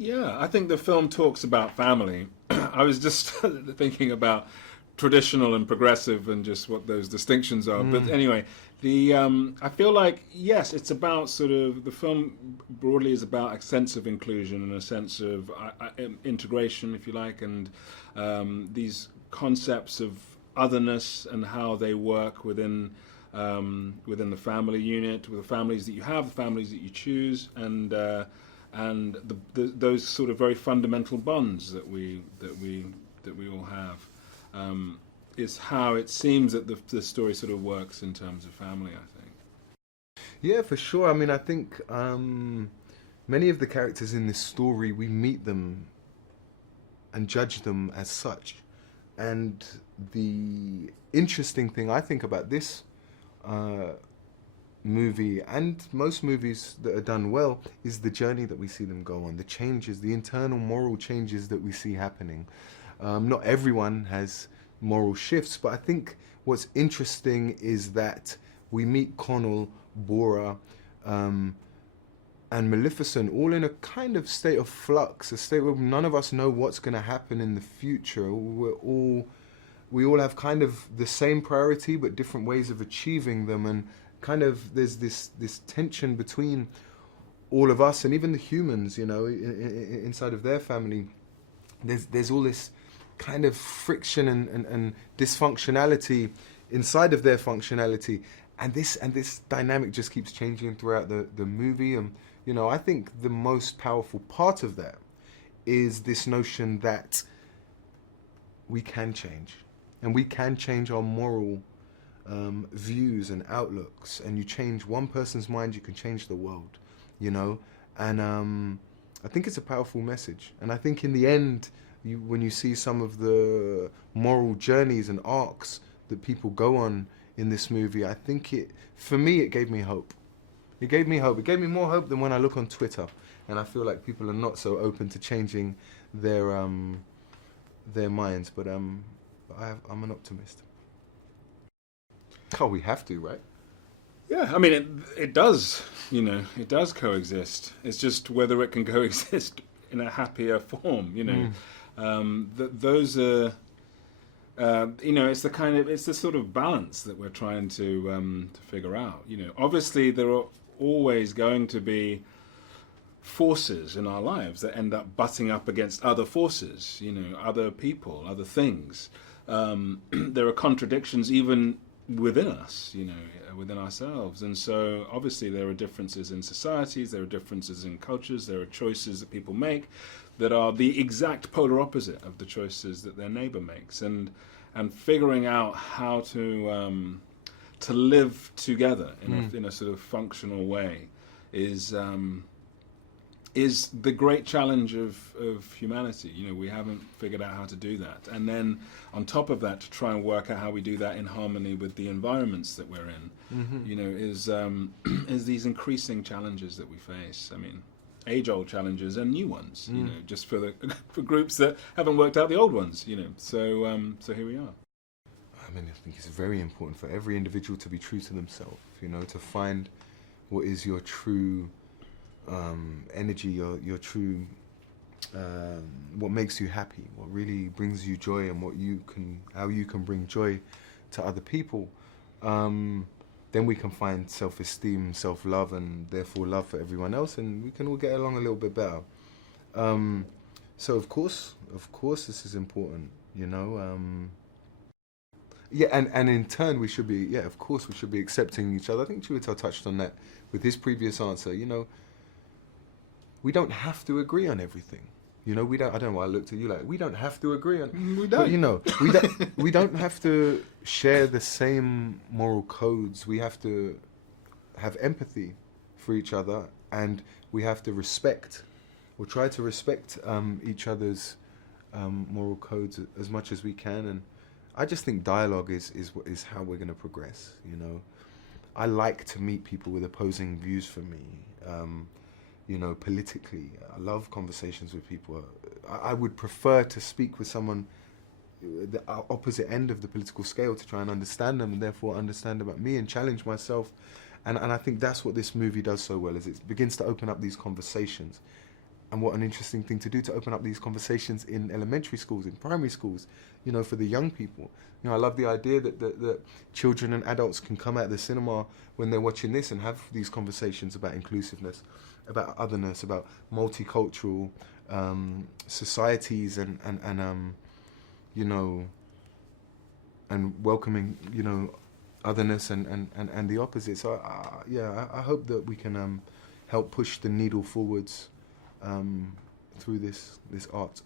Yeah, I think the film talks about family. I was just thinking about traditional and progressive and just what those distinctions are. But anyway, the I feel like yes, it's about sort of the film broadly is about a sense of inclusion and a sense of integration, if you like, and these concepts of otherness and how they work within the family unit, with the families that you have, the families that you choose, and those sort of very fundamental bonds that we all have, is how it seems that the story sort of works in terms of family, I think. Yeah, for sure. I mean, I think many of the characters in this story, we meet them and judge them as such. And the interesting thing I think about this movie and most movies that are done well is the journey that we see them go on, the changes, the internal moral changes that we see happening. Not everyone has moral shifts, but I think what's interesting is that we meet Connell, Bora, and Maleficent all in a kind of state of flux, a state where none of us know what's going to happen in the future. We all have kind of the same priority but different ways of achieving them, and kind of there's this tension between all of us and even the humans, you know, inside of their family. There's all this kind of friction and dysfunctionality inside of their functionality, and this dynamic just keeps changing throughout the movie. And you know, I think the most powerful part of that is this notion that we can change, and we can change our moral views and outlooks. And you change one person's mind, you can change the world, you know. And I think it's a powerful message. And I think in the end, when you see some of the moral journeys and arcs that people go on in this movie, I think for me, it gave me hope. It gave me hope. It gave me more hope than when I look on Twitter, and I feel like people are not so open to changing their minds. But I'm an optimist. Oh, we have to, right? Yeah, I mean, it does, you know, it does coexist. It's just whether it can coexist in a happier form, you know. Those are, you know, it's the sort of balance that we're trying to figure out. You know, obviously there are always going to be forces in our lives that end up butting up against other forces, you know, other people, other things. There are contradictions even within us, you know, within ourselves. And so obviously there are differences in societies, there are differences in cultures, there are choices that people make that are the exact polar opposite of the choices that their neighbor makes. And figuring out how to live together in a sort of functional way is the great challenge of humanity. You know, we haven't figured out how to do that. And then on top of that, to try and work out how we do that in harmony with the environments that we're in, you know, is these increasing challenges that we face. I mean, age-old challenges and new ones, you know, just for groups that haven't worked out the old ones, you know. So here we are. I mean, I think it's very important for every individual to be true to themselves, you know, to find what is your true energy, your true, what makes you happy, what really brings you joy, and how you can bring joy to other people. Then we can find self-esteem, self-love, and therefore love for everyone else, and we can all get along a little bit better. So of course, this is important, you know. Yeah, and in turn, we should be accepting each other. I think Chiwetel touched on that with his previous answer. You know, we don't have to agree on everything. You know, we don't. I don't know why I looked at you like we don't have to agree on. We don't. But, you know, we don't have to share the same moral codes. We have to have empathy for each other, and we have to respect, or try to respect each other's moral codes as much as we can. And I just think dialogue is how we're going to progress. You know, I like to meet people with opposing views from me. You know, politically, I love conversations with people. I would prefer to speak with someone the opposite end of the political scale to try and understand them, and therefore understand about me and challenge myself. And I think that's what this movie does so well, is it begins to open up these conversations. And what an interesting thing to do, to open up these conversations in elementary schools, in primary schools, you know, for the young people. You know, I love the idea that children and adults can come out of the cinema when they're watching this and have these conversations about inclusiveness, about otherness, about multicultural societies and you know, and welcoming, you know, otherness and the opposite. So, I hope that we can help push the needle forwards through this art.